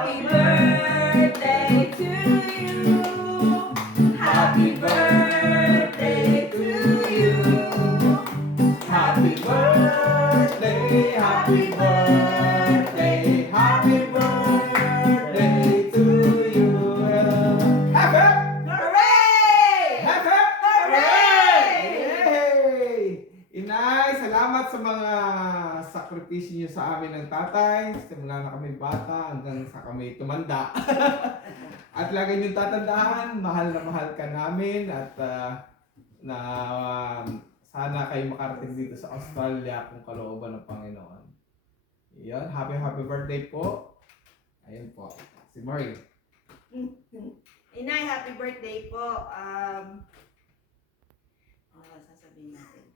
Happy birthday to you. Happy birthday to you. Happy birthday, happy birthday, happy birthday to you. Hep hep! Hooray! Hep hep! Hooray! Yay! Inay, salamat sa mga sakripisyo niyo sa amin ng tatay. Simula na kami bata hanggang sa kami tumanda. At lagi niyong tatandaan, mahal na mahal ka namin at na sana kayo makarating dito sa Australia kung kalooban ng Panginoon. Yan, happy birthday po. Ayun po, si Mari. Inay, happy birthday po. Sasabihin natin.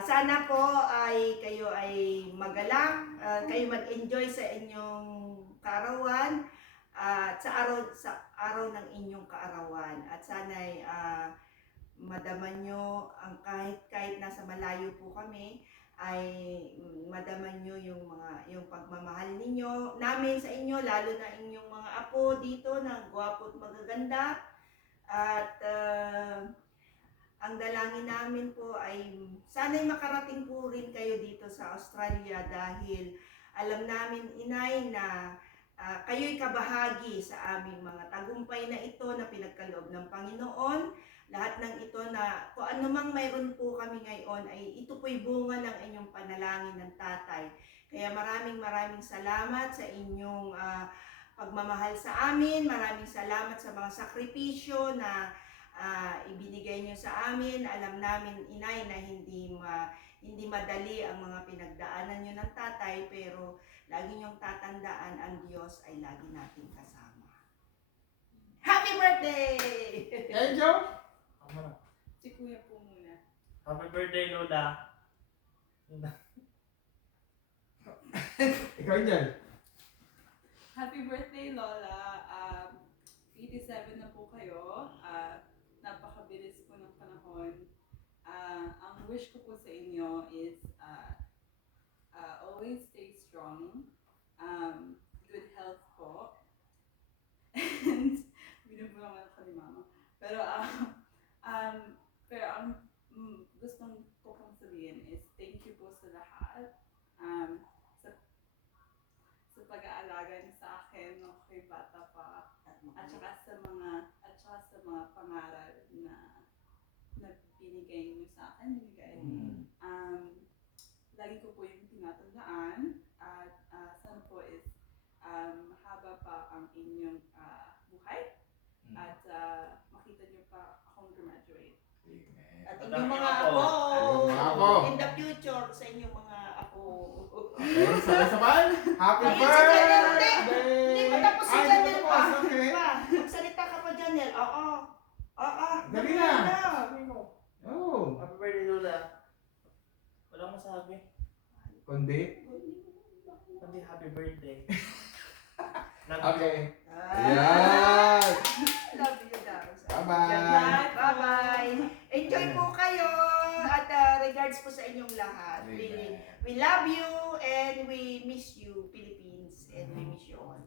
Sana po ay kayo ay magalang, kayo mag-enjoy sa inyong kaarawan at sa araw ng inyong kaarawan. At sana ay madama nyo ang kahit nasa malayo po kami ay madama nyo yung pagmamahal ninyo namin sa inyo, lalo na inyong mga apo dito na gwapo at magaganda. At ang dalangin namin po ay sana'y makarating po rin kayo dito sa Australia dahil alam namin, Inay, na kayo'y kabahagi sa aming mga tagumpay na ito na pinagkaloob ng Panginoon. Lahat ng ito na kung ano mang mayroon po kami ngayon ay ito po'y bunga ng inyong panalangin ng tatay. Kaya maraming salamat sa inyong pagmamahal sa amin. Maraming salamat sa mga sakripisyo na ibinigay nyo sa amin. Alam namin, Inay, na hindi madali ang mga pinagdaanan nyo ng tatay, pero lagi nyong tatandaan, ang Diyos ay lagi nating kasama. Happy birthday! Angel? Si Kuya po muna. Happy birthday, Lola. Ikaw, Angel? Happy birthday, Lola. 87 na po kayo. Napakabilis po ng panahon. Ang wish ko po sa inyo is always stay strong. Good health po. And binubulangan ako ni Mama. Pero ang gustong ko pong sabihin is thank you po sa lahat. Sa pag-aalaga niyo sa akin nung ako'y bata pa. At saka sa mga pangaral na binigay niyo sa akin, lagi ko po yung tinatandaan at sana po is mahaba pa ang inyong buhay at makita niyo pa akong graduate. At inyong mga Inyong mga apo. in the future, sa inyong mga apo. Okay, sabay-sabay. Happy Hindi, si birthday! Janelle, hindi pa tapos si Ay, Janelle hindi pa. okay. Magsalita ka pa, Janelle. Oo. Dali na. Oh, Happy birthday, Lola. Walang masabi. kundi. Kundi happy birthday. Okay. Ah. Yan. Love you, Dars. Bye-bye. Bye-bye. Enjoy po kayo at regards po sa inyong lahat. We love you and we miss you, Philippines, and we miss you all.